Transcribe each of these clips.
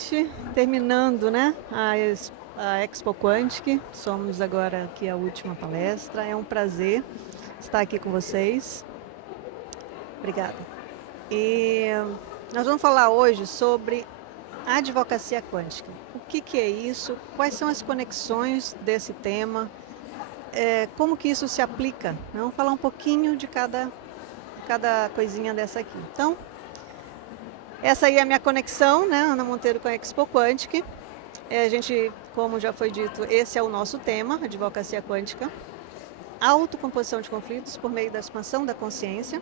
gente, terminando, né, a Expo Quantic, somos agora aqui a última palestra, é um prazer estar aqui com vocês. Obrigada. E nós vamos falar hoje sobre a advocacia quântica. O que é isso? Quais são as conexões desse tema? Como que isso se aplica? Vamos falar um pouquinho de cada coisinha dessa aqui. Então, essa aí é a minha conexão, né, Ana Monteiro com a Expo Quantic. A gente, como já foi dito, esse é o nosso tema, advocacia quântica. Autocomposição de conflitos por meio da expansão da consciência.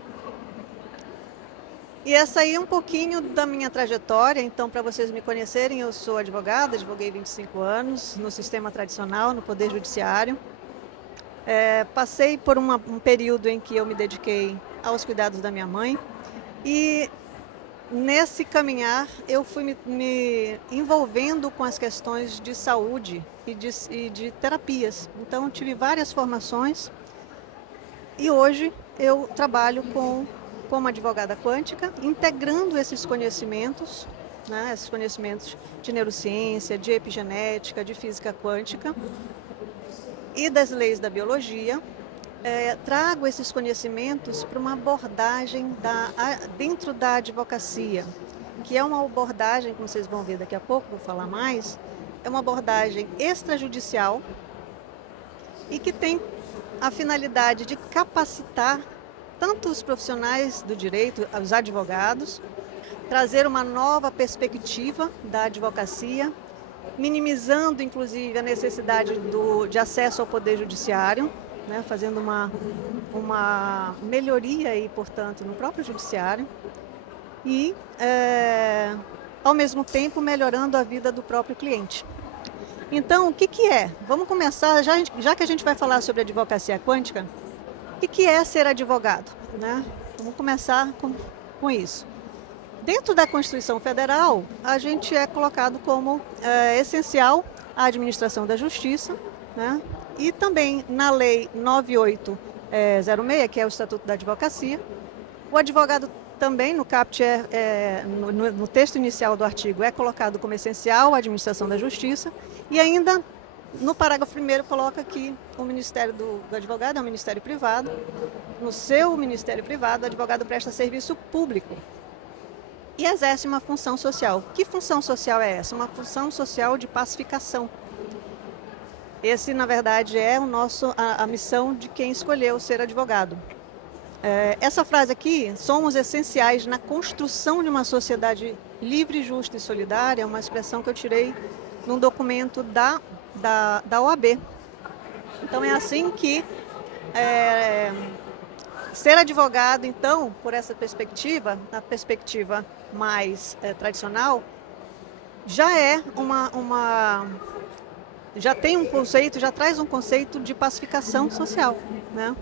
E essa aí é um pouquinho da minha trajetória. Então, para vocês me conhecerem, eu sou advogada, advoguei 25 anos no sistema tradicional, no Poder Judiciário. Passei por um período em que eu me dediquei aos cuidados da minha mãe. E nesse caminhar, eu fui me envolvendo com as questões de saúde e de terapias. Então, tive várias formações e hoje eu trabalho como advogada quântica, integrando esses conhecimentos, né, esses conhecimentos de neurociência, de epigenética, de física quântica e das leis da biologia. Trago esses conhecimentos para uma abordagem dentro da advocacia, que é uma abordagem, como vocês vão ver daqui a pouco, vou falar mais, é uma abordagem extrajudicial e que tem a finalidade de capacitar tanto os profissionais do direito, os advogados, trazer uma nova perspectiva da advocacia, minimizando inclusive a necessidade de acesso ao Poder Judiciário, né, fazendo uma melhoria aí, portanto, no próprio judiciário e, ao mesmo tempo, melhorando a vida do próprio cliente. Então, o que é? Vamos começar, já que a gente vai falar sobre advocacia quântica, o que é ser advogado, né? Vamos começar com isso. Dentro da Constituição Federal, a gente é colocado como essencial a administração da justiça, né? E também na Lei 9806, que é o Estatuto da Advocacia, o advogado também, no caput, no texto inicial do artigo, é colocado como essencial a administração da justiça, e ainda no parágrafo 1º coloca que o Ministério do Advogado é um ministério privado. No seu ministério privado, o advogado presta serviço público e exerce uma função social. Que função social é essa? Uma função social de pacificação. Esse, na verdade, é a missão de quem escolheu ser advogado. Essa frase aqui, somos essenciais na construção de uma sociedade livre, justa e solidária, é uma expressão que eu tirei num documento da OAB. Então, é assim que ser advogado, então, por essa perspectiva, a perspectiva mais tradicional, já é já tem um conceito, já traz um conceito de pacificação social, né?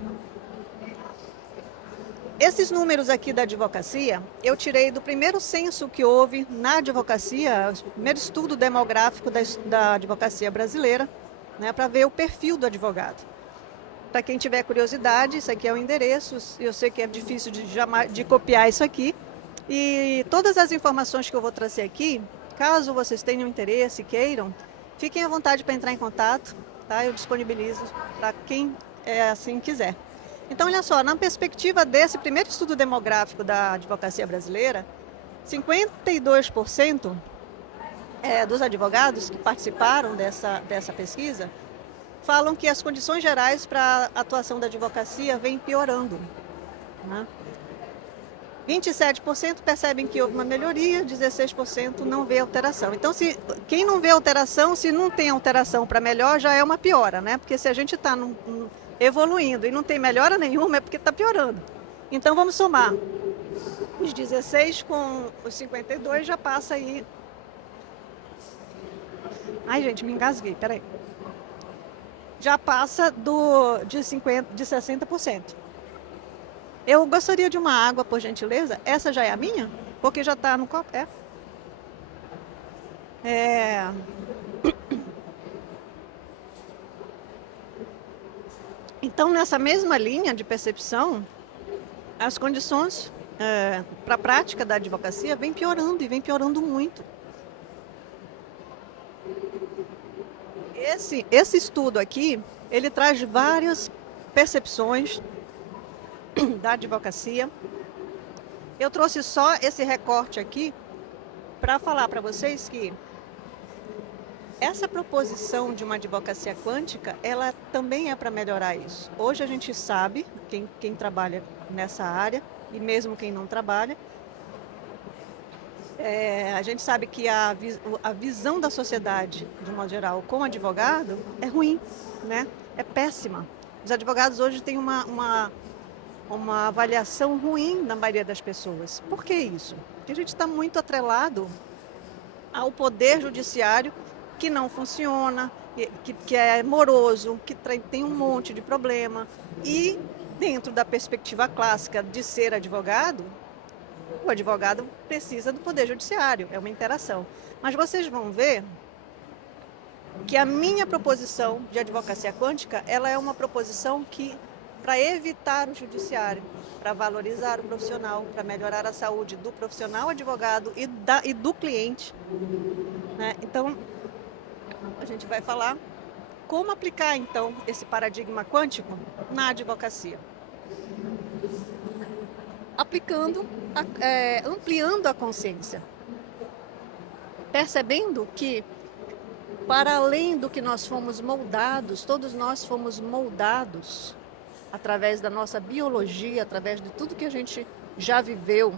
Esses números aqui da advocacia, eu tirei do primeiro censo que houve na advocacia, o primeiro estudo demográfico da advocacia brasileira, né, para ver o perfil do advogado. Para quem tiver curiosidade, isso aqui é o endereço, eu sei que é difícil de copiar isso aqui, e todas as informações que eu vou trazer aqui, caso vocês tenham interesse e queiram, fiquem à vontade para entrar em contato, tá? Eu disponibilizo para quem assim quiser. Então, olha só, na perspectiva desse primeiro estudo demográfico da advocacia brasileira, 52% dos advogados que participaram dessa pesquisa falam que as condições gerais para a atuação da advocacia vêm piorando, né? 27% percebem que houve uma melhoria, 16% não vê alteração. Então, quem não vê alteração, se não tem alteração para melhor, já é uma piora, né? Porque se a gente está evoluindo e não tem melhora nenhuma, é porque está piorando. Então, vamos somar. Os 16 com os 52 já passa aí. Ai, gente, me engasguei, peraí. Já passa de 60%. Eu gostaria de uma água, por gentileza. Essa já é a minha? Porque já está no copo. Então, nessa mesma linha de percepção, as condições para a prática da advocacia vêm piorando e vêm piorando muito. Esse estudo aqui, ele traz várias percepções da advocacia. Eu trouxe só esse recorte aqui para falar para vocês que essa proposição de uma advocacia quântica, ela também é para melhorar isso. Hoje a gente sabe, quem trabalha nessa área, e mesmo quem não trabalha, a gente sabe que a visão da sociedade, de um modo geral, com o advogado, é ruim, né? É péssima. Os advogados hoje têm uma avaliação ruim na maioria das pessoas. Por que isso? Porque a gente está muito atrelado ao poder judiciário que não funciona, que é moroso, que tem um monte de problema. E dentro da perspectiva clássica de ser advogado, o advogado precisa do poder judiciário, é uma interação. Mas vocês vão ver que a minha proposição de advocacia quântica, ela é uma proposição que, para evitar o judiciário, para valorizar o profissional, para melhorar a saúde do profissional advogado e do cliente, né? Então, a gente vai falar como aplicar, então, esse paradigma quântico na advocacia. Ampliando a consciência. Percebendo que, para além do que nós fomos moldados, todos nós fomos moldados através da nossa biologia, através de tudo que a gente já viveu,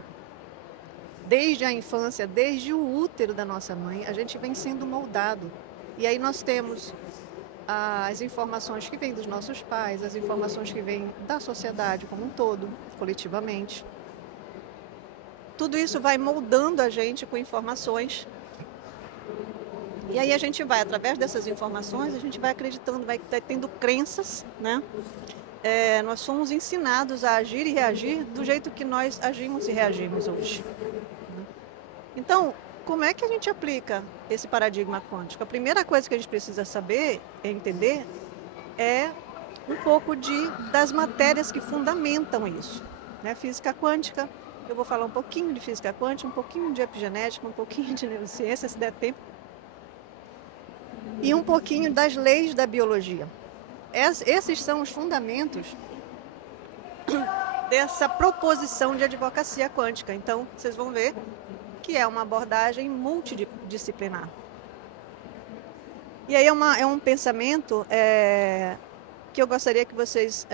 desde a infância, desde o útero da nossa mãe, a gente vem sendo moldado. E aí nós temos as informações que vêm dos nossos pais, as informações que vêm da sociedade como um todo, coletivamente. Tudo isso vai moldando a gente com informações. E aí a gente vai, através dessas informações, a gente vai acreditando, vai tendo crenças, né? Nós fomos ensinados a agir e reagir do jeito que nós agimos e reagimos hoje. Então, como é que a gente aplica esse paradigma quântico? A primeira coisa que a gente precisa saber, entender, é um pouco das matérias que fundamentam isso, né? Física quântica, eu vou falar um pouquinho de física quântica, um pouquinho de epigenética, um pouquinho de neurociência, se der tempo, e um pouquinho das leis da biologia. Esses são os fundamentos dessa proposição de advocacia quântica. Então, vocês vão ver que é uma abordagem multidisciplinar. E aí é um pensamento que eu gostaria que vocês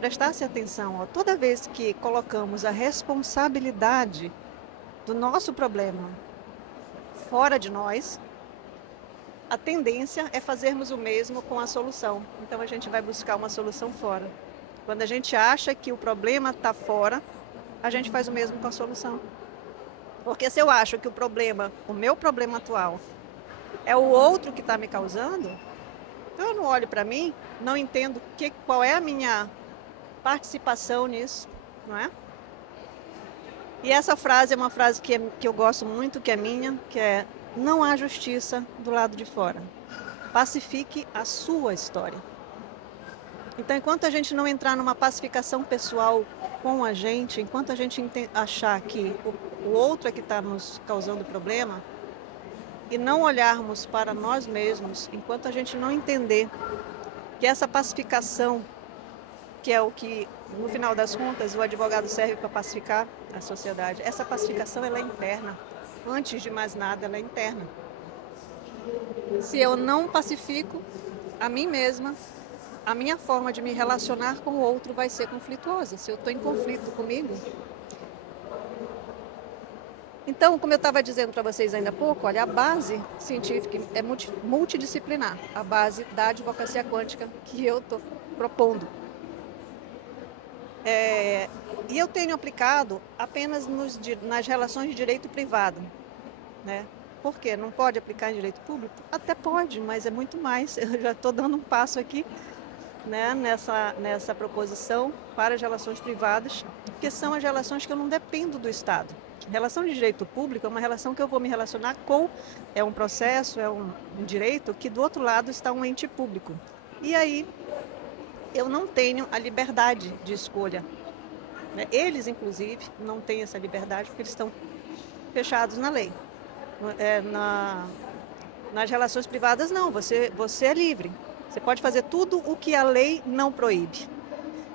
prestassem atenção. Ó. Toda vez que colocamos a responsabilidade do nosso problema fora de nós, a tendência é fazermos o mesmo com a solução. Então a gente vai buscar uma solução fora. Quando a gente acha que o problema está fora, a gente faz o mesmo com a solução. Porque se eu acho que o meu problema atual, é o outro que está me causando, então eu não olho para mim, não entendo qual é a minha participação nisso, não é? E essa frase é uma frase que eu gosto muito, que é minha, que é: não há justiça do lado de fora. Pacifique a sua história. Então, enquanto a gente não entrar numa pacificação pessoal com a gente, enquanto a gente achar que o outro é que está nos causando problema, e não olharmos para nós mesmos, enquanto a gente não entender que essa pacificação, que é o que, no final das contas, o advogado serve para pacificar a sociedade, essa pacificação ela é interna. Antes de mais nada, ela é interna. Se eu não pacifico a mim mesma, a minha forma de me relacionar com o outro vai ser conflituosa. Se eu estou em conflito comigo. Então, como eu estava dizendo para vocês ainda há pouco, olha, a base científica é multidisciplinar, a base da advocacia quântica que eu estou propondo. E eu tenho aplicado apenas nas relações de direito privado, né? Por quê? Não pode aplicar em direito público? Até pode, mas é muito mais. Eu já estou dando um passo aqui, né, nessa proposição para as relações privadas, que são as relações que eu não dependo do Estado. Relação de direito público é uma relação que eu vou me relacionar com, é um processo, é um direito que do outro lado está um ente público. E aí eu não tenho a liberdade de escolha. Eles, inclusive, não têm essa liberdade porque eles estão fechados na lei. Nas relações privadas, não, você é livre. Você pode fazer tudo o que a lei não proíbe.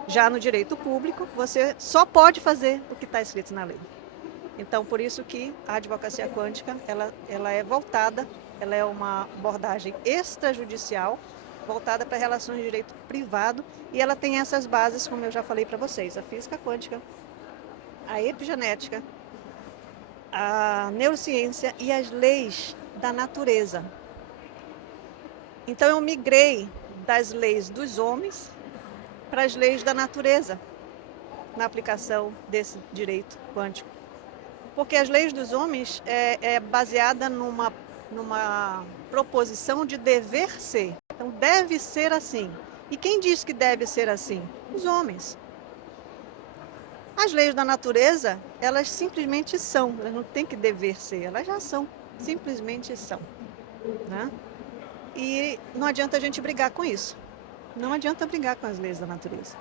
Já no direito público, você só pode fazer o que está escrito na lei. Então, por isso que a advocacia quântica, ela é voltada, ela é uma abordagem extrajudicial, voltada para relações de direito privado, e ela tem essas bases, como eu já falei para vocês, a física quântica, a epigenética, a neurociência e as leis da natureza. Então, eu migrei das leis dos homens para as leis da natureza, na aplicação desse direito quântico. Porque as leis dos homens é baseada numa proposição de dever ser. Então, deve ser assim. E quem diz que deve ser assim? Os homens. As leis da natureza, elas simplesmente são. Elas não têm que dever ser, elas já são. Simplesmente são. Né? E não adianta a gente brigar com isso. Não adianta brigar com as leis da natureza.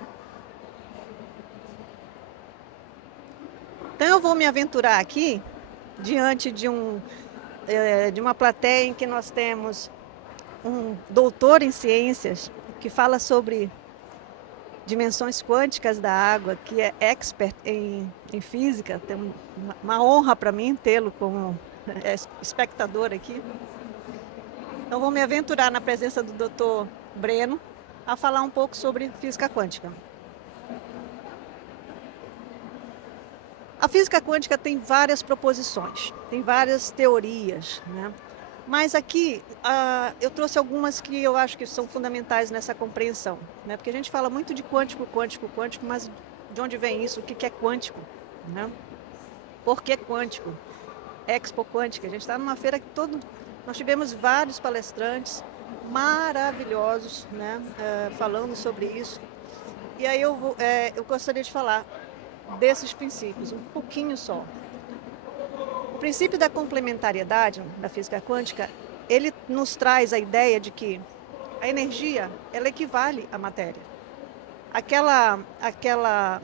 Então eu vou me aventurar aqui, diante de uma plateia em que nós temos um doutor em ciências, que fala sobre dimensões quânticas da água, que é expert em física. Tem uma honra para mim tê-lo como espectador aqui. Então vou me aventurar na presença do Dr. Breno a falar um pouco sobre física quântica. A física quântica tem várias proposições, tem várias teorias, né? Mas aqui eu trouxe algumas que eu acho que são fundamentais nessa compreensão, né? Porque a gente fala muito de quântico, quântico, quântico, mas de onde vem isso? O que é quântico? Né? Por que quântico? Expo Quântica. A gente está numa feira que nós tivemos vários palestrantes maravilhosos, né? Falando sobre isso. E aí eu gostaria de falar desses princípios, um pouquinho só. O princípio da complementariedade da física quântica, ele nos traz a ideia de que a energia, ela equivale à matéria. Aquela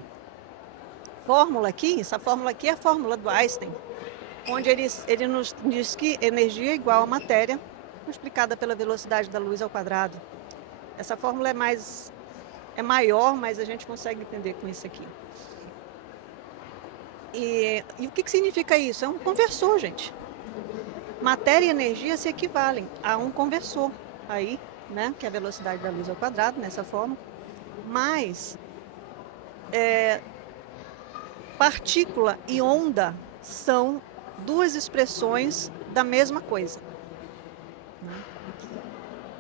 fórmula aqui, essa fórmula aqui é a fórmula do Einstein, onde ele nos diz que energia é igual a matéria, multiplicada pela velocidade da luz ao quadrado. Essa fórmula é maior, mas a gente consegue entender com isso aqui. E o que significa isso? É um conversor, gente. Matéria e energia se equivalem a um conversor aí, né? Que é a velocidade da luz ao quadrado, nessa forma. Mas partícula e onda são duas expressões da mesma coisa.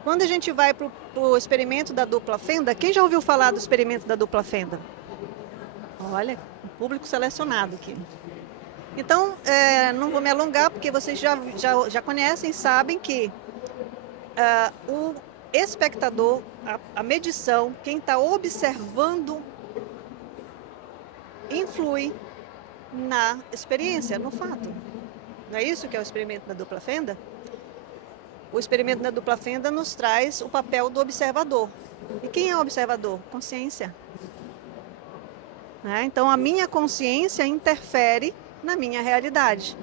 Quando a gente vai para o experimento da dupla fenda, quem já ouviu falar do experimento da dupla fenda? Olha, público selecionado aqui. Então, não vou me alongar, porque vocês já conhecem, sabem que o espectador, a medição, quem está observando, influi na experiência, no fato. Não é isso que é o experimento da dupla fenda? O experimento da dupla fenda nos traz o papel do observador. E quem é o observador? Consciência. Então, a minha consciência interfere na minha realidade.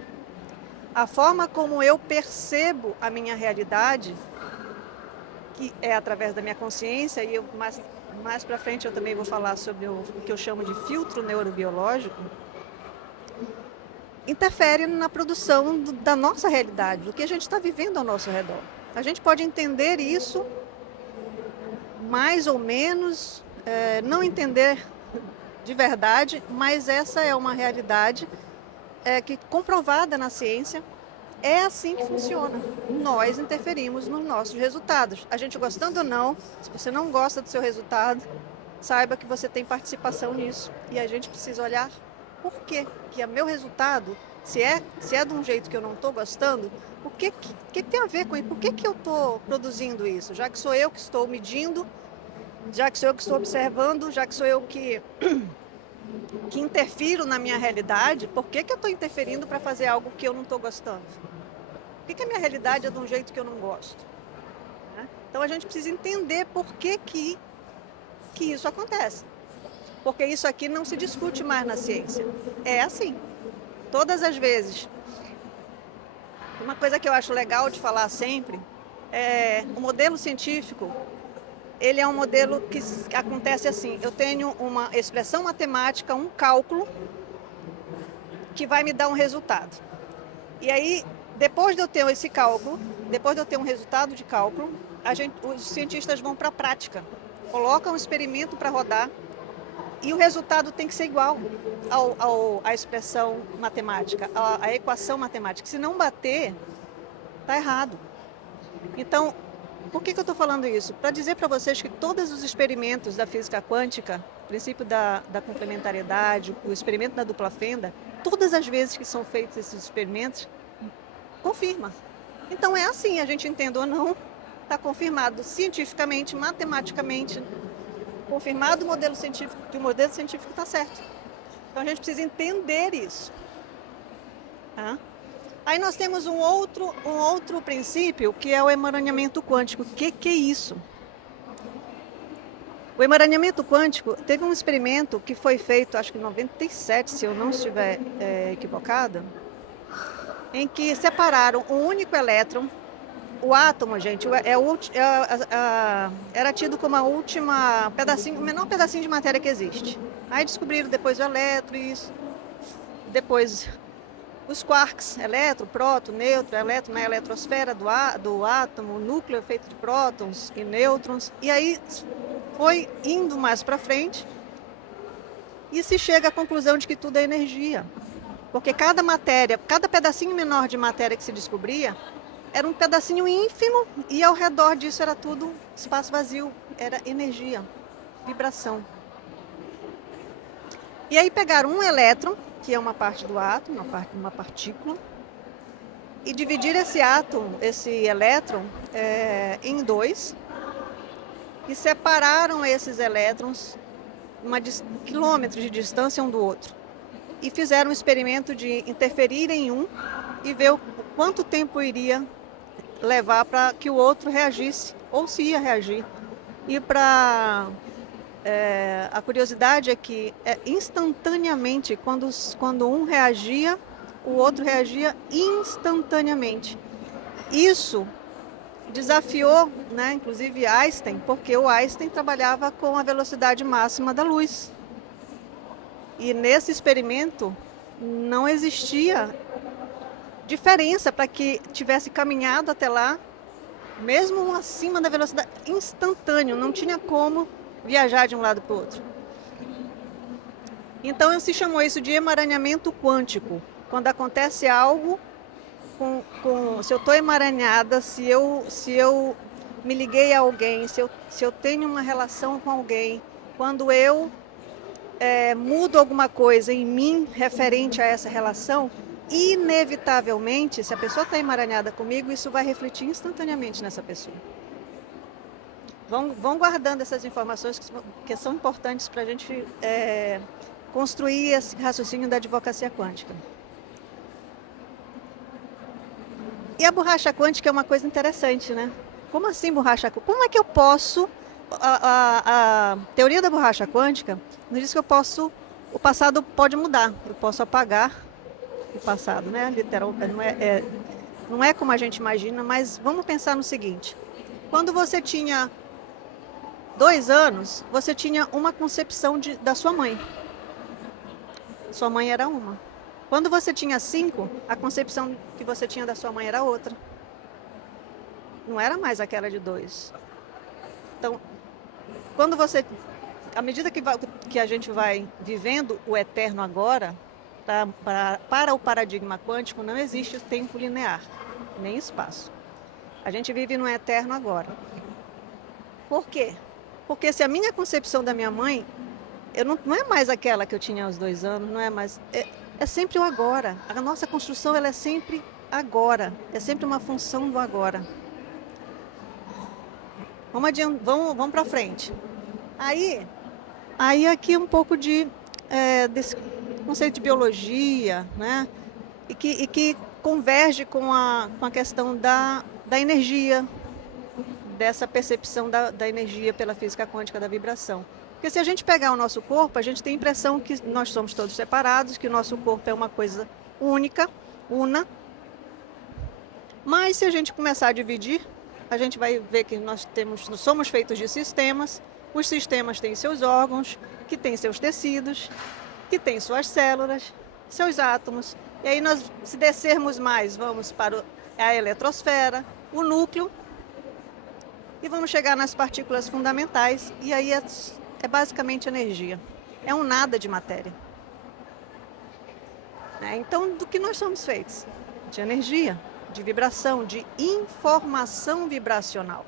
A forma como eu percebo a minha realidade, que é através da minha consciência, e mais para frente eu também vou falar sobre o que eu chamo de filtro neurobiológico, interfere na produção da nossa realidade, do que a gente está vivendo ao nosso redor. A gente pode entender isso, mais ou menos, não entender de verdade, mas essa é uma realidade que, comprovada na ciência, é assim que funciona. Nós interferimos nos nossos resultados. A gente gostando ou não, se você não gosta do seu resultado, saiba que você tem participação nisso. E a gente precisa olhar por que é meu resultado, se é de um jeito que eu não estou gostando, o que tem a ver com isso? Por que eu estou produzindo isso? Já que sou eu que estou medindo, já que sou eu que estou observando, já que sou eu que interfiro na minha realidade, por que eu estou interferindo para fazer algo que eu não estou gostando? Por que a minha realidade é de um jeito que eu não gosto? Então a gente precisa entender por que isso acontece. Porque isso aqui não se discute mais na ciência. É assim. Todas as vezes. Uma coisa que eu acho legal de falar sempre O modelo científico, ele é um modelo que acontece assim, eu tenho uma expressão matemática, um cálculo, que vai me dar um resultado. E aí, depois de eu ter esse cálculo, depois de eu ter um resultado de cálculo, os cientistas vão para a prática, colocam um experimento para rodar, e o resultado tem que ser igual à expressão matemática, à equação matemática. Se não bater, está errado. Então, por que eu estou falando isso? Para dizer para vocês que todos os experimentos da física quântica, o princípio da complementariedade, o experimento da dupla fenda, todas as vezes que são feitos esses experimentos, confirma. Então é assim, a gente entenda ou não, está confirmado cientificamente, matematicamente, confirmado o modelo científico, que o modelo científico está certo. Então a gente precisa entender isso. Tá? Aí nós temos um outro princípio, que é o emaranhamento quântico. O que é isso? O emaranhamento quântico, teve um experimento que foi feito, acho que em 97, se eu não estiver equivocada, em que separaram um único elétron. O átomo, gente, era tido como a última pedacinho, o menor pedacinho de matéria que existe. Aí descobriram depois o elétron, depois os quarks, elétron, próton, nêutron, elétron na eletrosfera do átomo, o núcleo é feito de prótons e nêutrons. E aí foi indo mais para frente e se chega à conclusão de que tudo é energia. Porque cada pedacinho menor de matéria que se descobria, era um pedacinho ínfimo e ao redor disso era tudo espaço vazio, era energia, vibração. E aí pegaram um elétron, que é uma parte do átomo, uma partícula, e dividiram esse elétron em dois, e separaram esses elétrons quilômetros de distância um do outro. E fizeram um experimento de interferir em um e ver quanto tempo iria levar para que o outro reagisse, ou se ia reagir. E a curiosidade é que instantaneamente, quando um reagia, o outro reagia instantaneamente. Isso desafiou, né, inclusive Einstein, porque o Einstein trabalhava com a velocidade máxima da luz. E nesse experimento não existia diferença para que tivesse caminhado até lá, mesmo acima da velocidade, instantâneo, não tinha como viajar de um lado para o outro. Então se chamou isso de emaranhamento quântico. Quando acontece algo, se eu estou emaranhada, se eu me liguei a alguém, se eu tenho uma relação com alguém, quando eu mudo alguma coisa em mim referente a essa relação, inevitavelmente, se a pessoa está emaranhada comigo, isso vai refletir instantaneamente nessa pessoa. Vão guardando essas informações que são importantes para a gente construir esse raciocínio da advocacia quântica. E a borracha quântica é uma coisa interessante, né? Como assim borracha quântica? Como é que eu posso... A teoria da borracha quântica nos diz que o passado pode mudar, eu posso apagar o passado, né? Literal, não é como a gente imagina, mas vamos pensar no seguinte: quando você tinha 2 anos, você tinha uma concepção da sua mãe. Sua mãe era uma. Quando você tinha 5, a concepção que você tinha da sua mãe era outra. Não era mais aquela de 2. Então, à medida que a gente vai vivendo o eterno agora, para o paradigma quântico não existe tempo linear, nem espaço. A gente vive no eterno agora. Por quê? Porque se a minha concepção da minha mãe, não é mais aquela que eu tinha aos 2 anos, não é mais... É sempre o agora. A nossa construção ela é sempre agora. É sempre uma função do agora. Vamos para frente. Aí aqui um pouco desse conceito de biologia, né? E que converge com a questão da energia, dessa percepção da energia pela física quântica da vibração. Porque se a gente pegar o nosso corpo, a gente tem a impressão que nós somos todos separados, que o nosso corpo é uma coisa única, una. Mas se a gente começar a dividir, a gente vai ver que nós somos feitos de sistemas, os sistemas têm seus órgãos, que têm seus tecidos, que têm suas células, seus átomos. E aí nós, se descermos mais, vamos para a eletrosfera, o núcleo, e vamos chegar nas partículas fundamentais, e aí é basicamente energia. É um nada de matéria. Então, do que nós somos feitos? De energia, de vibração, de informação vibracional.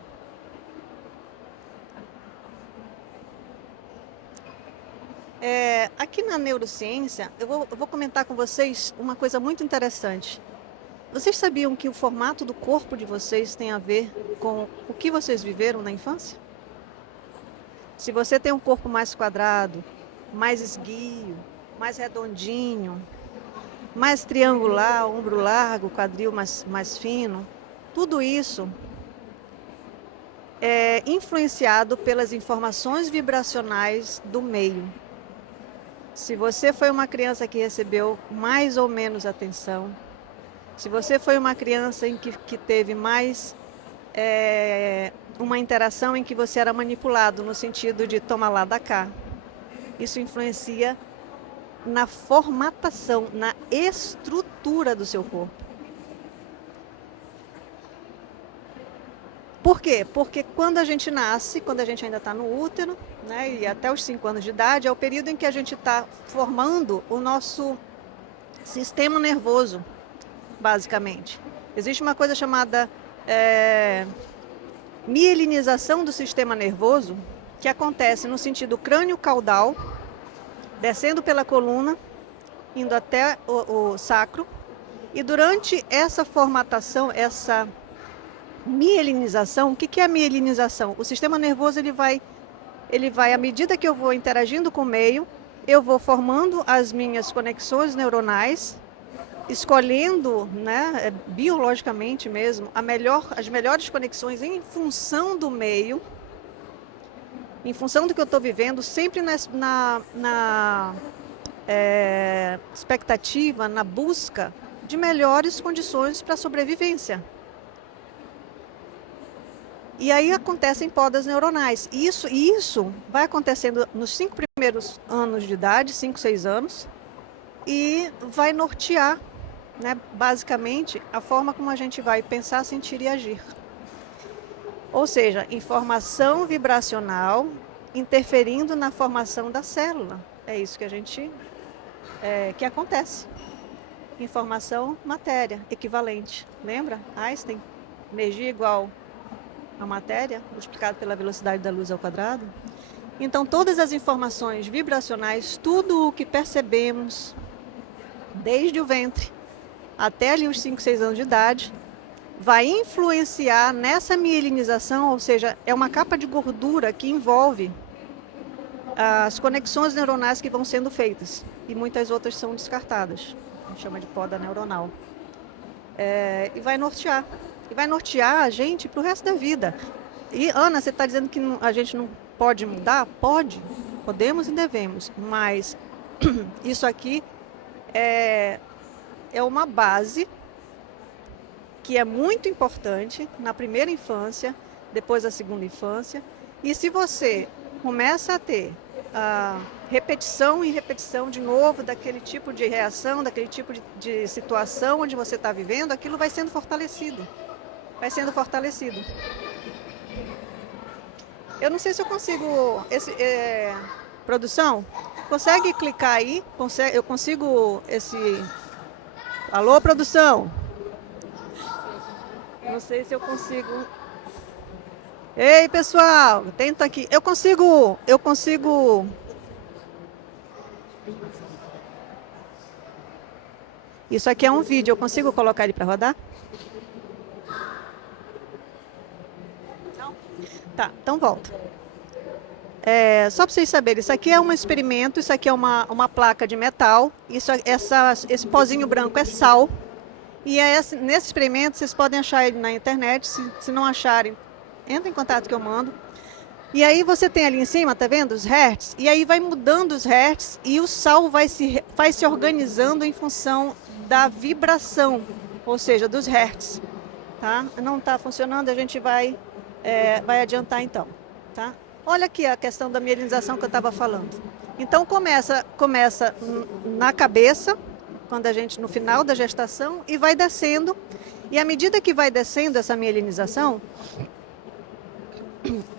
Aqui na neurociência, eu vou comentar com vocês uma coisa muito interessante. Vocês sabiam que o formato do corpo de vocês tem a ver com o que vocês viveram na infância? Se você tem um corpo mais quadrado, mais esguio, mais redondinho, mais triangular, ombro largo, quadril mais fino, tudo isso é influenciado pelas informações vibracionais do meio. Se você foi uma criança que recebeu mais ou menos atenção, se você foi uma criança em que teve mais uma interação em que você era manipulado no sentido de tomar lá da cá, isso influencia na formatação, na estrutura do seu corpo. Por quê? Porque quando a gente nasce, quando a gente ainda está no útero, né, e até os 5 anos de idade, é o período em que a gente está formando o nosso sistema nervoso, basicamente. Existe uma coisa chamada mielinização do sistema nervoso, que acontece no sentido crânio-caudal, descendo pela coluna, indo até o sacro, e durante essa formatação, essa mielinização, o que é a mielinização? O sistema nervoso ele vai, à medida que eu vou interagindo com o meio, eu vou formando as minhas conexões neuronais, escolhendo, né, biologicamente mesmo, as melhores conexões em função do meio, em função do que eu estou vivendo, sempre na expectativa, na busca de melhores condições para a sobrevivência. E aí acontecem podas neuronais. E isso vai acontecendo nos 5 primeiros anos de idade, 5, 6 anos, e vai nortear, né, basicamente, a forma como a gente vai pensar, sentir e agir. Ou seja, informação vibracional interferindo na formação da célula. É isso que que acontece. Informação, matéria, equivalente. Lembra? Einstein? Energia igual a matéria, multiplicado pela velocidade da luz ao quadrado. Então, todas as informações vibracionais, tudo o que percebemos, desde o ventre até ali os 5, 6 anos de idade, vai influenciar nessa mielinização, ou seja, é uma capa de gordura que envolve as conexões neuronais que vão sendo feitas, e muitas outras são descartadas. A gente chama de poda neuronal. E vai nortear a gente para o resto da vida. E, Ana, você está dizendo que a gente não pode mudar? Pode, podemos e devemos, mas isso aqui é uma base que é muito importante na primeira infância, depois da segunda infância, e se você começa a ter repetição e repetição de novo daquele tipo de reação, daquele tipo de situação onde você está vivendo, aquilo vai sendo fortalecido. Eu não sei se eu consigo... produção, consegue clicar aí? Eu consigo esse... Alô, produção? Não sei se eu consigo... Ei, pessoal, tenta aqui. Eu consigo... Isso aqui é um vídeo, eu consigo colocar ele para rodar? Não? Tá, então volta. Só para vocês saberem, isso aqui é um experimento, isso aqui é uma placa de metal, esse pozinho branco é sal, e nesse experimento vocês podem achar ele na internet, se não acharem, entra em contato que eu mando. E aí você tem ali em cima, tá vendo, os hertz, e aí vai mudando os hertz e o sal vai se organizando em função da vibração, ou seja, dos hertz. tá? Não está funcionando, a gente vai adiantar então, tá? Olha aqui a questão da mielinização que eu estava falando. Então começa na cabeça, quando a gente no final da gestação, e vai descendo. E à medida que vai descendo essa mielinização,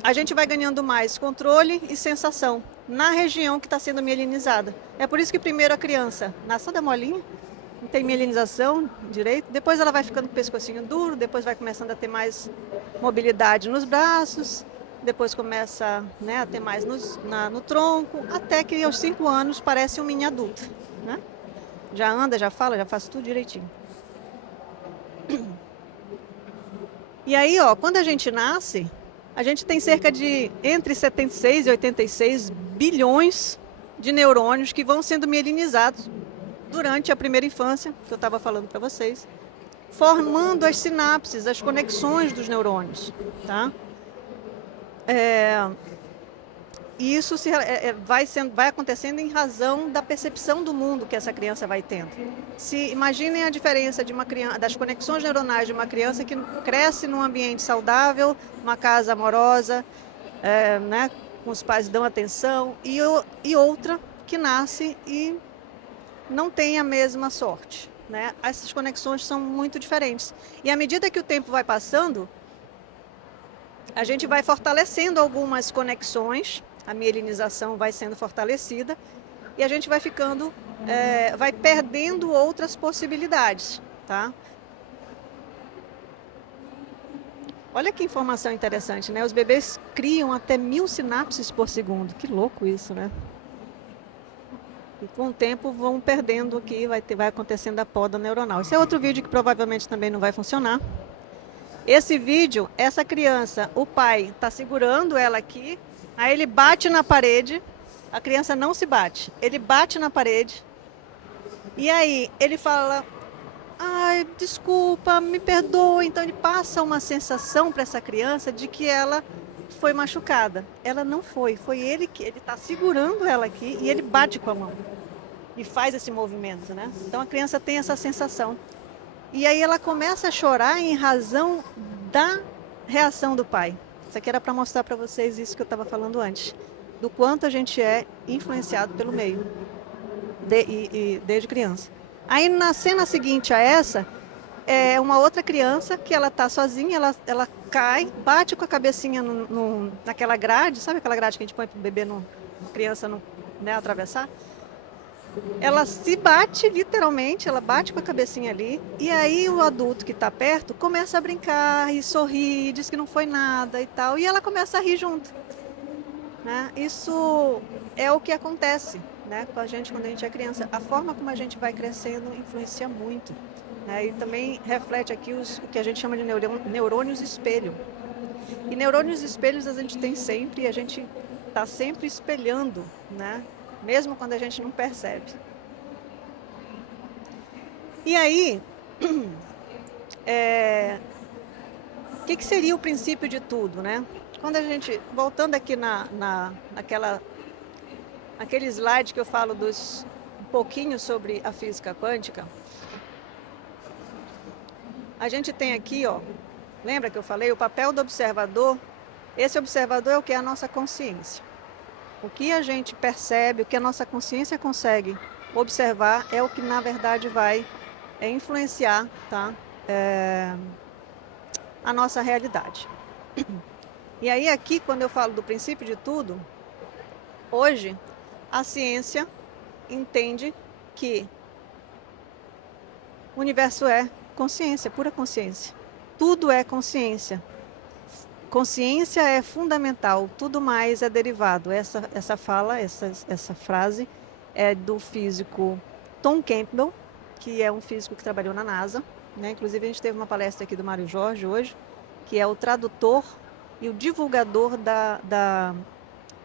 a gente vai ganhando mais controle e sensação na região que está sendo mielinizada. É por isso que primeiro a criança nasce toda molinha, não tem mielinização direito, depois ela vai ficando com o pescocinho duro, depois vai começando a ter mais mobilidade nos braços, depois começa, né, a ter mais no tronco, até que aos 5 anos parece um mini adulto, né? Já anda, já fala, já faz tudo direitinho. E aí, ó, quando a gente nasce, a gente tem cerca de entre 76 e 86 bilhões de neurônios que vão sendo mielinizados durante a primeira infância, que eu estava falando para vocês, formando as sinapses, as conexões dos neurônios, tá? E isso vai acontecendo em razão da percepção do mundo que essa criança vai tendo. Imaginem a diferença de uma criança, das conexões neuronais de uma criança que cresce num ambiente saudável, uma casa amorosa, né, com os pais dão atenção, e outra que nasce e não tem a mesma sorte, né? Essas conexões são muito diferentes. E à medida que o tempo vai passando, a gente vai fortalecendo algumas conexões, a mielinização vai sendo fortalecida e a gente vai ficando, vai perdendo outras possibilidades, tá? Olha que informação interessante, né? Os bebês criam até 1000 sinapses por segundo. Que louco isso, né? E com o tempo vão perdendo aqui, vai acontecendo a poda neuronal. Esse é outro vídeo que provavelmente também não vai funcionar. Esse vídeo, essa criança, o pai está segurando ela aqui, aí ele bate na parede, a criança não se bate, ele bate na parede, e aí ele fala, ai, desculpa, me perdoa, então ele passa uma sensação para essa criança de que ela foi machucada. Ela não foi ele que ele está segurando ela aqui e ele bate com a mão e faz esse movimento, né? Então a criança tem essa sensação. E aí ela começa a chorar em razão da reação do pai. Isso aqui era para mostrar para vocês isso que eu estava falando antes, do quanto a gente é influenciado pelo meio, desde criança. Aí na cena seguinte a essa, é uma outra criança que ela está sozinha, ela cai, bate com a cabecinha naquela grade, sabe aquela grade que a gente põe para o bebê, criança não, né, atravessar? Ela se bate, literalmente, ela bate com a cabecinha ali, e aí o adulto que está perto começa a brincar e sorrir, diz que não foi nada e tal, e ela começa a rir junto, né? Isso é o que acontece, né, com a gente quando a gente é criança. A forma como a gente vai crescendo influencia muito, né? E também reflete aqui o que a gente chama de neurônios espelho. E neurônios espelhos a gente tem sempre, e a gente está sempre espelhando, né? Mesmo quando a gente não percebe. E aí, o que seria o princípio de tudo, né? Quando a gente, voltando aqui naquele slide que eu falo um pouquinho sobre a física quântica, a gente tem aqui, ó, lembra que eu falei, o papel do observador? Esse observador é o que é a nossa consciência. O que a gente percebe, o que a nossa consciência consegue observar é o que, na verdade, vai influenciar, tá? A nossa realidade. E aí, aqui, quando eu falo do princípio de tudo, hoje, a ciência entende que o universo é consciência, pura consciência. Tudo é consciência. Consciência é fundamental, tudo mais é derivado. Essa frase é do físico Tom Campbell, que é um físico que trabalhou na NASA, né? Inclusive a gente teve uma palestra aqui do Mário Jorge hoje, que é o tradutor e o divulgador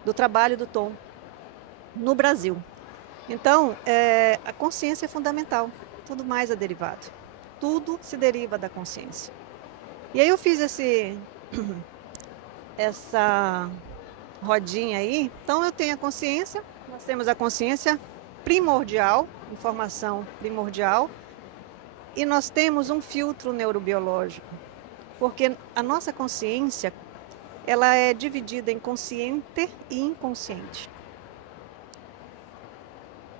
do trabalho do Tom no Brasil. Então, a consciência é fundamental, tudo mais é derivado. Tudo se deriva da consciência. E aí eu fiz essa rodinha aí. Então eu tenho a consciência, nós temos a consciência primordial, informação primordial, e nós temos um filtro neurobiológico. Porque a nossa consciência, ela é dividida em consciente e inconsciente.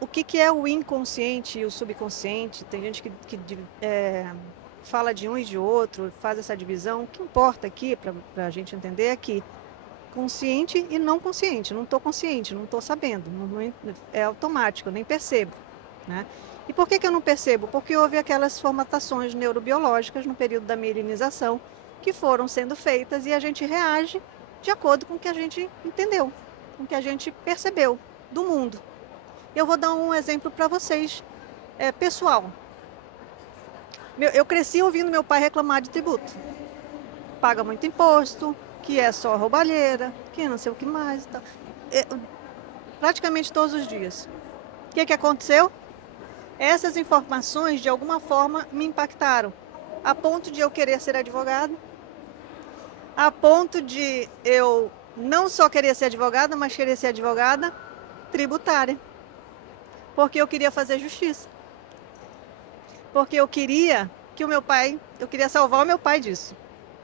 O que é o inconsciente e o subconsciente? Tem gente que fala de um e de outro, faz essa divisão. O que importa aqui, para a gente entender, é que consciente e não consciente. Não estou consciente, não estou sabendo. É automático, eu nem percebo. Né? E por que eu não percebo? Porque houve aquelas formatações neurobiológicas no período da mielinização que foram sendo feitas e a gente reage de acordo com o que a gente entendeu, com o que a gente percebeu do mundo. Eu vou dar um exemplo para vocês, pessoal. Eu cresci ouvindo meu pai reclamar de tributo. Paga muito imposto, que é só roubalheira, que não sei o que mais. Tal. Praticamente todos os dias. O que aconteceu? Essas informações, de alguma forma, me impactaram. A ponto de eu querer ser advogada. A ponto de eu não só querer ser advogada, mas querer ser advogada tributária. Porque eu queria fazer justiça. Porque eu queria que eu queria salvar o meu pai disso,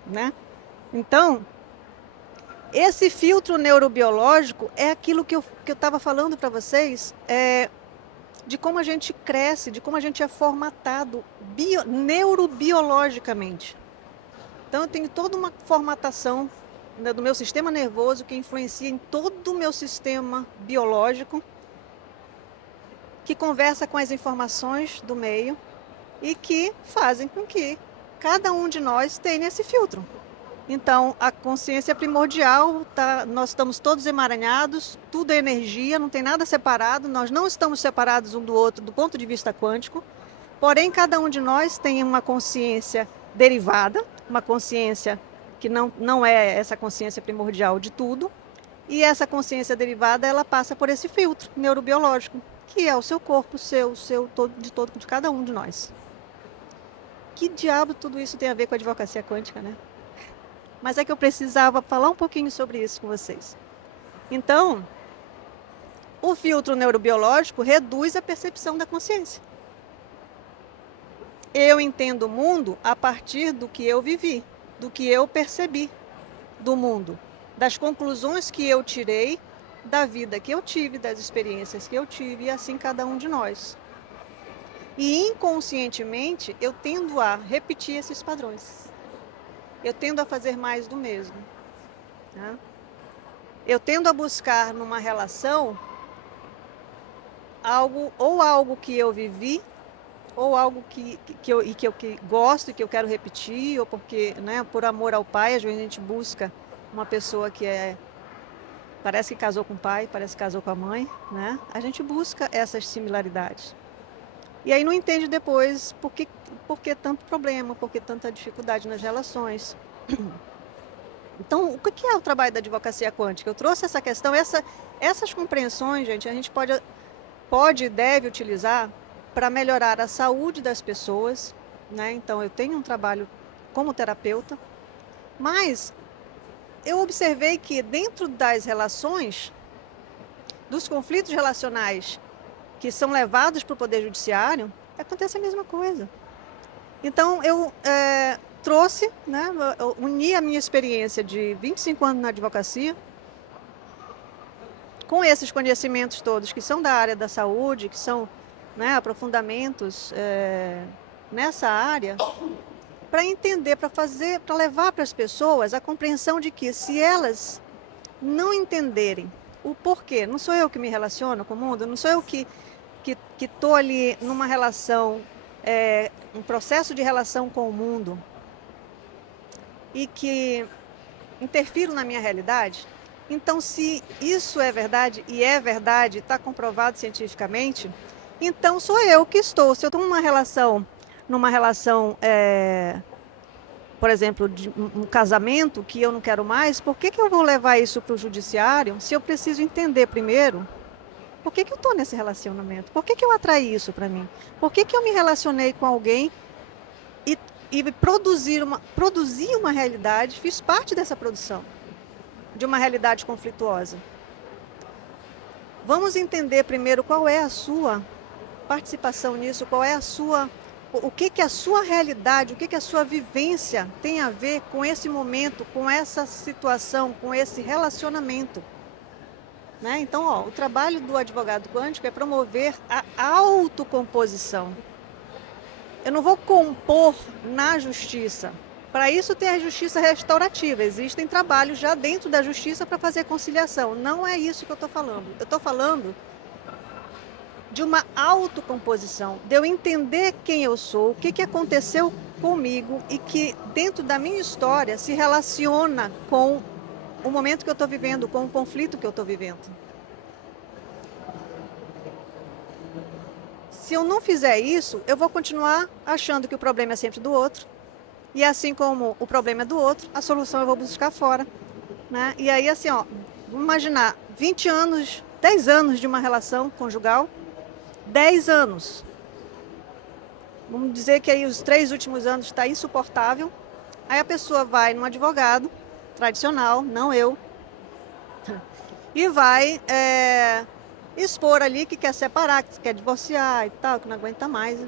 né? Então, esse filtro neurobiológico é aquilo que eu estava falando para vocês, de como a gente cresce, de como a gente é formatado neurobiologicamente. Então, eu tenho toda uma formatação, né, do meu sistema nervoso que influencia em todo o meu sistema biológico, que conversa com as informações do meio e que fazem com que cada um de nós tenha esse filtro. Então, a consciência é primordial, nós estamos todos emaranhados, tudo é energia, não tem nada separado, nós não estamos separados um do outro do ponto de vista quântico, porém, cada um de nós tem uma consciência derivada, uma consciência que não é essa consciência primordial de tudo, e essa consciência derivada, ela passa por esse filtro neurobiológico, que é o seu corpo, de cada um de nós. Que diabo tudo isso tem a ver com a advocacia quântica, né? Mas é que eu precisava falar um pouquinho sobre isso com vocês. Então, o filtro neurobiológico reduz a percepção da consciência. Eu entendo o mundo a partir do que eu vivi, do que eu percebi do mundo, das conclusões que eu tirei da vida que eu tive, das experiências que eu tive, e assim cada um de nós. E inconscientemente eu tendo a repetir esses padrões. Eu tendo a fazer mais do mesmo. Né? Eu tendo a buscar numa relação algo que eu vivi, ou algo que eu gosto e que eu quero repetir, ou porque, né, por amor ao pai, às vezes a gente busca uma pessoa que parece que casou com o pai, parece que casou com a mãe, né? A gente busca essas similaridades. E aí não entende depois por que tanto problema, por que tanta dificuldade nas relações. Então, o que é o trabalho da advocacia quântica? Eu trouxe essa questão, essas compreensões, gente, a gente pode e deve utilizar para melhorar a saúde das pessoas, né? Então, eu tenho um trabalho como terapeuta, mas eu observei que dentro das relações, dos conflitos relacionais que são levados para o Poder Judiciário, acontece a mesma coisa. Então, eu trouxe, né, eu uni a minha experiência de 25 anos na advocacia, com esses conhecimentos todos que são da área da saúde, que são, né, aprofundamentos nessa área, para entender, para levar para as pessoas a compreensão de que se elas não entenderem o porquê, não sou eu que me relaciono com o mundo, não sou eu que estou ali numa relação, um processo de relação com o mundo e que interfiro na minha realidade. Então, se isso é verdade, e é verdade, está comprovado cientificamente, então sou eu que estou. Se eu estou numa relação, por exemplo, de um casamento que eu não quero mais, por que eu vou levar isso para o judiciário se eu preciso entender primeiro por que eu estou nesse relacionamento? Por que eu atraí isso para mim? Por que eu me relacionei com alguém e produzi uma realidade, fiz parte dessa produção, de uma realidade conflituosa? Vamos entender primeiro qual é a sua participação nisso, qual é O que que a sua realidade, o que que a sua vivência tem a ver com esse momento, com essa situação, com esse relacionamento? Né? Então, ó, o trabalho do advogado quântico é promover a autocomposição. Eu não vou compor na justiça. Para isso tem a justiça restaurativa. Existem trabalhos já dentro da justiça para fazer conciliação. Não é isso que eu estou falando. Eu estou falando de uma autocomposição, de eu entender quem eu sou, o que que aconteceu comigo e que dentro da minha história se relaciona com o momento que eu estou vivendo, com o conflito que eu estou vivendo. Se eu não fizer isso, eu vou continuar achando que o problema é sempre do outro. E assim como o problema é do outro, a solução eu vou buscar fora. Né? E aí, assim, ó, vamos imaginar 20 anos, 10 anos de uma relação conjugal, 10 anos. Vamos dizer que aí os 3 últimos anos está insuportável. Aí a pessoa vai num advogado tradicional, não eu, e vai expor ali que quer separar, que quer divorciar e tal, que não aguenta mais.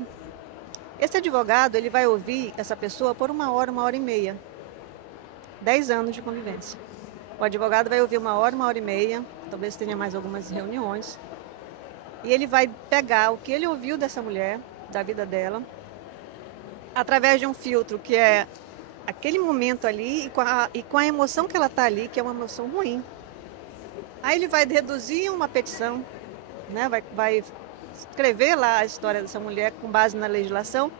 Esse advogado, ele vai ouvir essa pessoa por 1 hora e meia. 10 anos de convivência. O advogado vai ouvir 1 hora e meia, talvez tenha mais algumas reuniões. E ele vai pegar o que ele ouviu dessa mulher, da vida dela, através de um filtro que é aquele momento ali e com a emoção que ela está ali, que é uma emoção ruim. Aí ele vai reduzir uma petição, né? vai escrever lá a história dessa mulher com base na legislação,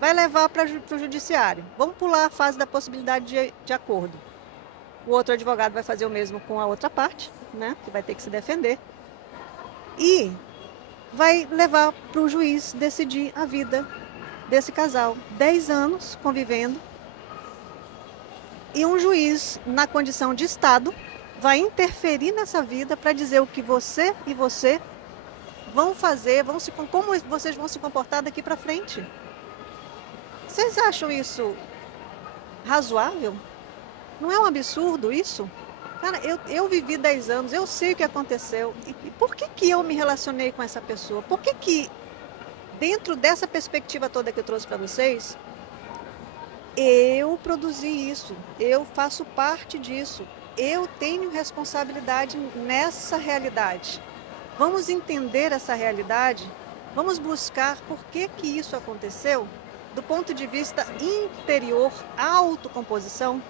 vai levar para o judiciário. Vamos pular a fase da possibilidade de acordo. O outro advogado vai fazer o mesmo com a outra parte, né? Que vai ter que se defender. E vai levar para o juiz decidir a vida desse casal. 10 anos convivendo. E um juiz, na condição de Estado, vai interferir nessa vida para dizer o que você e você vão fazer, como vocês vão se comportar daqui para frente. Vocês acham isso razoável? Não é um absurdo isso? Cara, eu vivi 10 anos, eu sei o que aconteceu. E por que que eu me relacionei com essa pessoa? Por que que, dentro dessa perspectiva toda que eu trouxe para vocês, eu produzi isso, eu faço parte disso, eu tenho responsabilidade nessa realidade. Vamos entender essa realidade, vamos buscar por que que isso aconteceu do ponto de vista interior, autocomposição.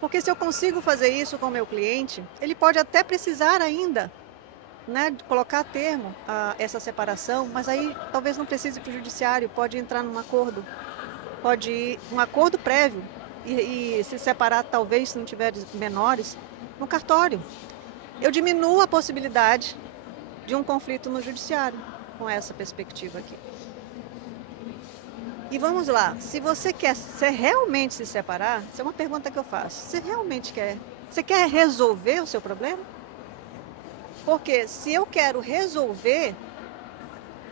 Porque se eu consigo fazer isso com o meu cliente, ele pode até precisar ainda, né, de colocar a termo a essa separação, mas aí talvez não precise para o judiciário, pode entrar num acordo, pode ir um acordo prévio e se separar, talvez, se não tiver menores, no cartório. Eu diminuo a possibilidade de um conflito no judiciário com essa perspectiva aqui. E vamos lá, se você quer realmente se separar, essa é uma pergunta que eu faço, você realmente quer? Você quer resolver o seu problema? Porque se eu quero resolver,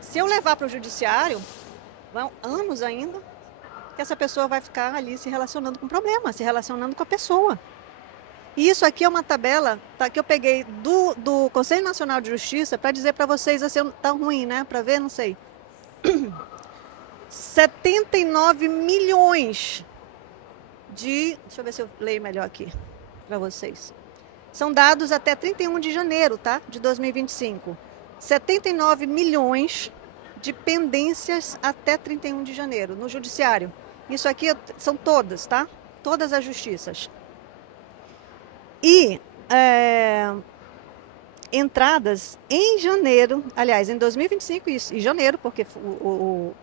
se eu levar para o judiciário, vão anos ainda, que essa pessoa vai ficar ali se relacionando com o problema, se relacionando com a pessoa. E isso aqui é uma tabela que eu peguei do Conselho Nacional de Justiça para dizer para vocês, assim, tá ruim, né? Para ver, não sei. 79 milhões de... Deixa eu ver se eu leio melhor aqui para vocês. São dados até 31 de janeiro, tá? De 2025. 79 milhões de pendências até 31 de janeiro no judiciário. Isso aqui são todas, tá? Todas as justiças. E entradas em janeiro, aliás, em 2025, isso, em janeiro, porque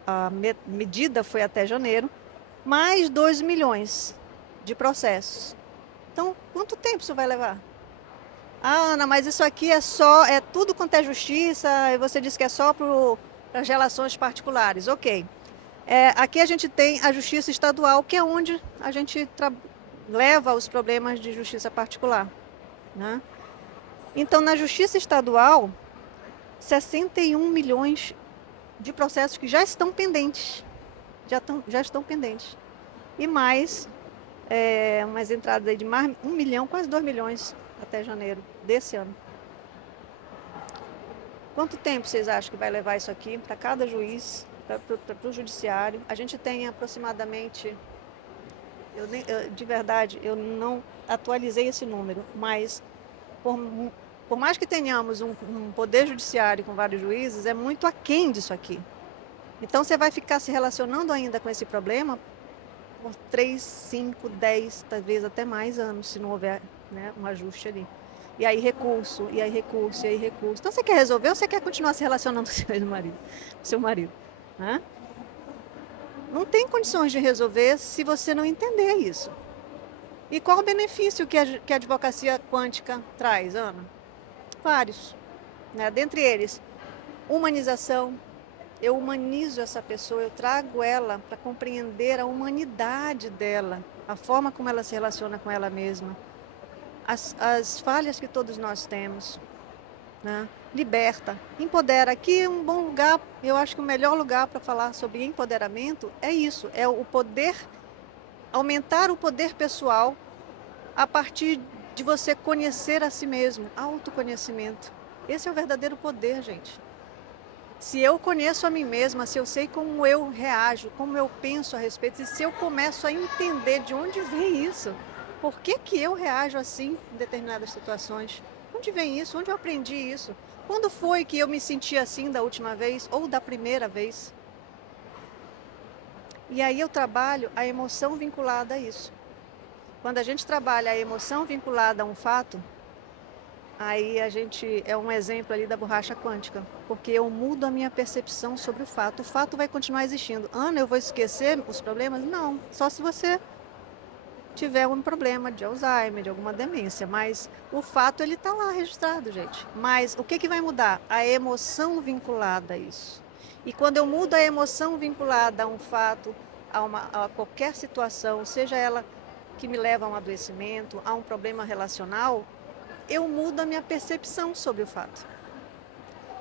a medida foi até janeiro, mais 2 milhões de processos. Então, quanto tempo isso vai levar? Ah, Ana, mas isso aqui é tudo quanto é justiça, e você disse que é só para as relações particulares. Ok. Aqui a gente tem a justiça estadual, que é onde a gente leva os problemas de justiça particular. Né? Então, na justiça estadual, 61 milhões de processos que já estão pendentes. Já estão pendentes. E mais entradas aí de mais 1 milhão, quase 2 milhões até janeiro desse ano. Quanto tempo vocês acham que vai levar isso aqui para cada juiz para o judiciário. A gente tem aproximadamente, de verdade, eu não atualizei esse número, mas por, por mais que tenhamos um poder judiciário com vários juízes, é muito aquém disso aqui. Então você vai ficar se relacionando ainda com esse problema por 3, 5, 10, talvez até mais anos, se não houver, né, um ajuste ali. E aí recurso, e aí recurso, e aí recurso. Então você quer resolver ou você quer continuar se relacionando com seu marido? Né? Não tem condições de resolver se você não entender isso. E qual o benefício que a advocacia quântica traz, Ana? Vários. Né? Dentre eles, humanização. Eu humanizo essa pessoa, eu trago ela para compreender a humanidade dela, a forma como ela se relaciona com ela mesma, as falhas que todos nós temos. Né? Liberta, empodera. Aqui é um bom lugar, eu acho que o melhor lugar para falar sobre empoderamento é isso, é o poder, aumentar o poder pessoal a partir de você conhecer a si mesmo, autoconhecimento. Esse é o verdadeiro poder, gente. Se eu conheço a mim mesma, se eu sei como eu reajo, como eu penso a respeito, e se eu começo a entender de onde vem isso, por que que eu reajo assim em determinadas situações? Onde vem isso? Onde eu aprendi isso? Quando foi que eu me senti assim da última vez ou da primeira vez? E aí eu trabalho a emoção vinculada a isso. Quando a gente trabalha a emoção vinculada a um fato, aí a gente é um exemplo ali da borracha quântica, porque eu mudo a minha percepção sobre o fato. O fato vai continuar existindo. Ana, eu vou esquecer os problemas? Não, só se você tiver um problema de Alzheimer, de alguma demência, mas o fato ele está lá registrado, gente. Mas o que que vai mudar? A emoção vinculada a isso. E quando eu mudo a emoção vinculada a um fato, a qualquer situação, seja ela que me leva a um adoecimento, a um problema relacional, eu mudo a minha percepção sobre o fato.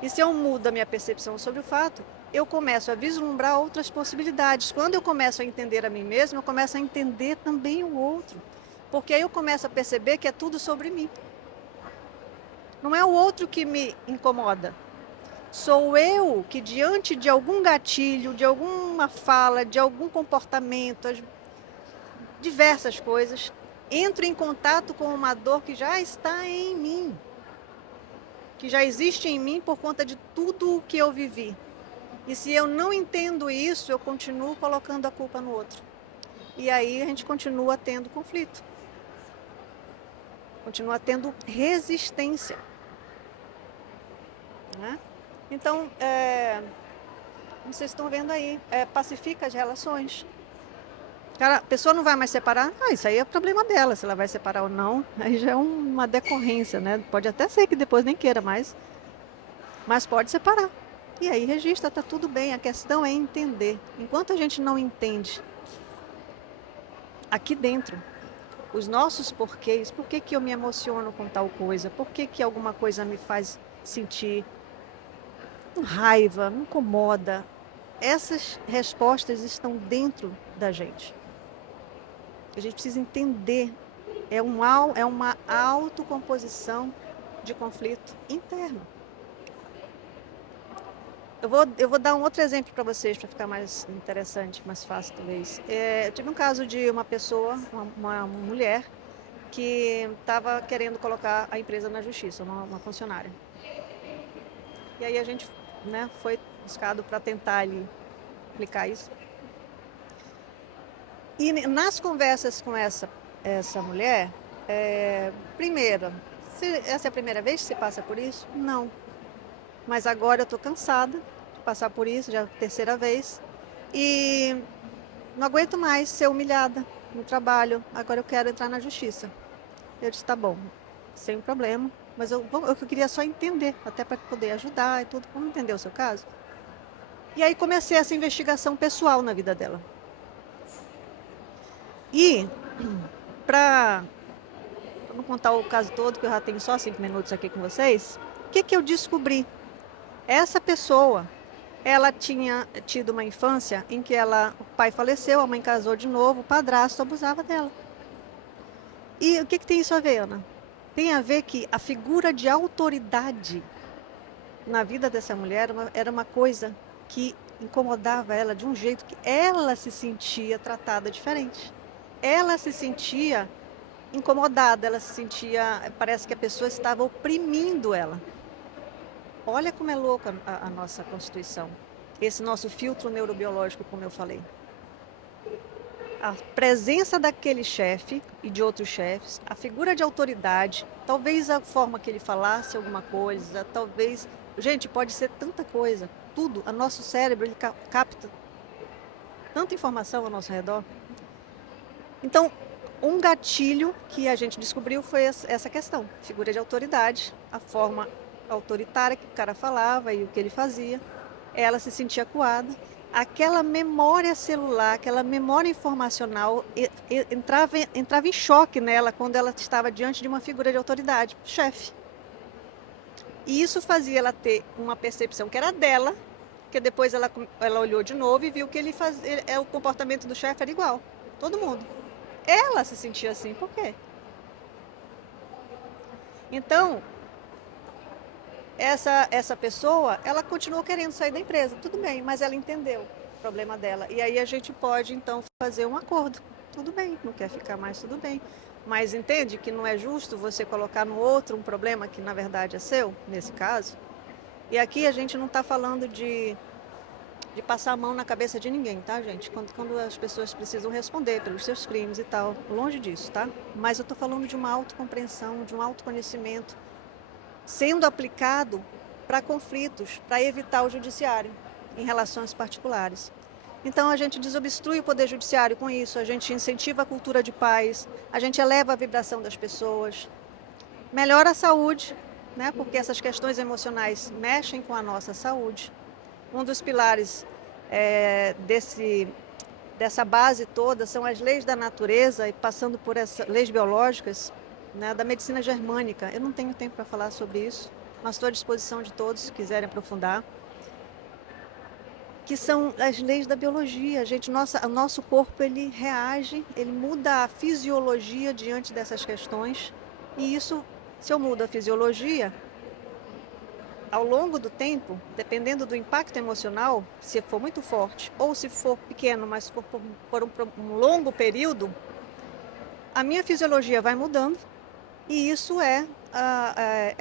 E se eu mudo a minha percepção sobre o fato, eu começo a vislumbrar outras possibilidades. Quando eu começo a entender a mim mesma, eu começo a entender também o outro. Porque aí eu começo a perceber que é tudo sobre mim. Não é o outro que me incomoda. Sou eu que, diante de algum gatilho, de alguma fala, de algum comportamento, diversas coisas, entro em contato com uma dor que já está em mim, que já existe em mim por conta de tudo o que eu vivi. E se eu não entendo isso, eu continuo colocando a culpa no outro. E aí a gente continua tendo conflito. Continua tendo resistência. Né? Então, vocês estão vendo aí, pacifica as relações. Cara, a pessoa não vai mais separar, isso aí é problema dela, se ela vai separar ou não, aí já é uma decorrência, né? Pode até ser que depois nem queira mais, mas pode separar. E aí registra, tá tudo bem, a questão é entender. Enquanto a gente não entende aqui dentro os nossos porquês, por que que eu me emociono com tal coisa, por que que alguma coisa me faz sentir raiva, me incomoda, essas respostas estão dentro da gente. A gente precisa entender, é uma autocomposição de conflito interno. Eu vou dar um outro exemplo para vocês, para ficar mais interessante, mais fácil talvez. Eu tive um caso de uma pessoa, uma mulher, que estava querendo colocar a empresa na justiça, uma funcionária. E aí a gente, né, foi buscado para tentar ali aplicar isso. E nas conversas com essa mulher, primeiro, essa é a primeira vez que você passa por isso? Não. Mas agora eu estou cansada de passar por isso, já é a terceira vez. E não aguento mais ser humilhada no trabalho. Agora eu quero entrar na justiça. Eu disse, tá bom, sem problema. Mas eu queria só entender, até para poder ajudar e tudo. Vamos entender o seu caso? E aí comecei essa investigação pessoal na vida dela. E, para não contar o caso todo, que eu já tenho só 5 minutos aqui com vocês, o que eu descobri? Essa pessoa, ela tinha tido uma infância em que o pai faleceu, a mãe casou de novo, o padrasto abusava dela. E o que tem isso a ver, Ana? Tem a ver que a figura de autoridade na vida dessa mulher era uma coisa que incomodava ela de um jeito que ela se sentia tratada diferente. Ela se sentia incomodada, ela se sentia, parece que a pessoa estava oprimindo ela. Olha como é louca a nossa Constituição. Esse nosso filtro neurobiológico, como eu falei. A presença daquele chefe e de outros chefes, a figura de autoridade, talvez a forma que ele falasse alguma coisa, talvez... Gente, pode ser tanta coisa, tudo. O nosso cérebro, ele capta tanta informação ao nosso redor. Então, um gatilho que a gente descobriu foi essa questão, figura de autoridade, a forma autoritária que o cara falava e o que ele fazia. Ela se sentia acuada. Aquela memória celular, aquela memória informacional entrava em choque nela quando ela estava diante de uma figura de autoridade, chefe. E isso fazia ela ter uma percepção que era dela, que depois ela olhou de novo e viu que ele fazia, o comportamento do chefe era igual, todo mundo. Ela se sentia assim, por quê? Então, essa pessoa, ela continuou querendo sair da empresa, tudo bem, mas ela entendeu o problema dela. E aí a gente pode, então, fazer um acordo. Tudo bem, não quer ficar mais, tudo bem. Mas entende que não é justo você colocar no outro um problema que, na verdade, é seu, nesse caso? E aqui a gente não está falando de passar a mão na cabeça de ninguém, tá, gente? Quando as pessoas precisam responder pelos seus crimes e tal, longe disso, tá? Mas eu estou falando de uma autocompreensão, de um autoconhecimento, sendo aplicado para conflitos, para evitar o judiciário em relações particulares. Então a gente desobstrui o poder judiciário com isso, a gente incentiva a cultura de paz, a gente eleva a vibração das pessoas, melhora a saúde, né? Porque essas questões emocionais mexem com a nossa saúde. Um dos pilares dessa base toda são as leis da natureza e passando por essas leis biológicas, né, da medicina germânica. Eu não tenho tempo para falar sobre isso, mas estou à disposição de todos que quiserem aprofundar. Que são as leis da biologia. Gente, o nosso corpo, ele reage, ele muda a fisiologia diante dessas questões. E isso, se eu mudo a fisiologia, ao longo do tempo, dependendo do impacto emocional, se for muito forte ou se for pequeno, mas se for por um longo período, a minha fisiologia vai mudando e isso é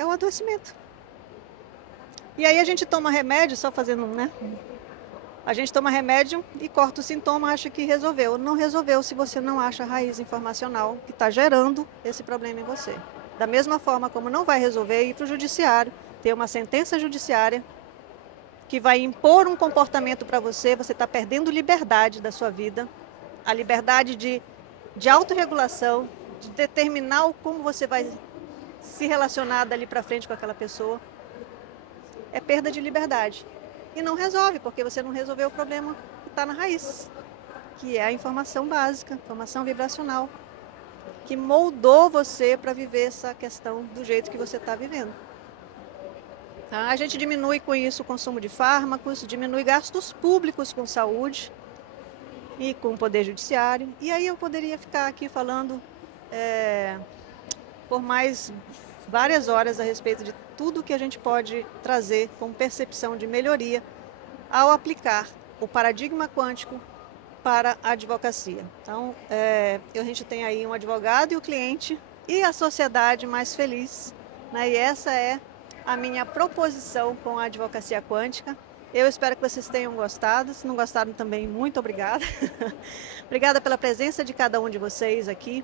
o adoecimento. E aí a gente toma remédio, só fazendo né? A gente toma remédio e corta o sintoma, acha que resolveu. Não resolveu se você não acha a raiz informacional que está gerando esse problema em você. Da mesma forma como não vai resolver ir para o judiciário, ter uma sentença judiciária que vai impor um comportamento para você, você está perdendo liberdade da sua vida, a liberdade de autorregulação, de determinar como você vai se relacionar dali para frente com aquela pessoa. É perda de liberdade. E não resolve, porque você não resolveu o problema que está na raiz, que é a informação básica, informação vibracional, que moldou você para viver essa questão do jeito que você está vivendo. Tá? A gente diminui com isso o consumo de fármacos, diminui gastos públicos com saúde e com o poder judiciário. E aí eu poderia ficar aqui falando por mais várias horas a respeito de tudo que a gente pode trazer como percepção de melhoria ao aplicar o paradigma quântico para a advocacia. Então, a gente tem aí um advogado e o cliente e a sociedade mais feliz, né? E essa é a minha proposição com a advocacia quântica. Eu espero que vocês tenham gostado. Se não gostaram também, muito obrigada. Obrigada pela presença de cada um de vocês aqui.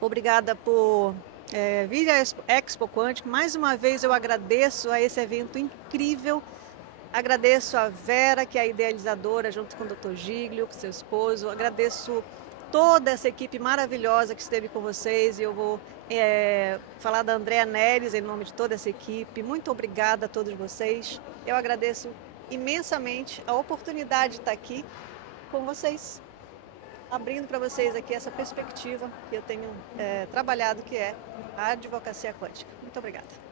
Obrigada por vir à Expo Quântico. Mais uma vez eu agradeço a esse evento incrível. Agradeço a Vera, que é a idealizadora, junto com o Dr. Giglio, com seu esposo. Agradeço toda essa equipe maravilhosa que esteve com vocês. E eu vou falar da Andréa Neres, em nome de toda essa equipe. Muito obrigada a todos vocês. Eu agradeço imensamente a oportunidade de estar aqui com vocês, abrindo para vocês aqui essa perspectiva que eu tenho trabalhado, que é a advocacia quântica. Muito obrigada.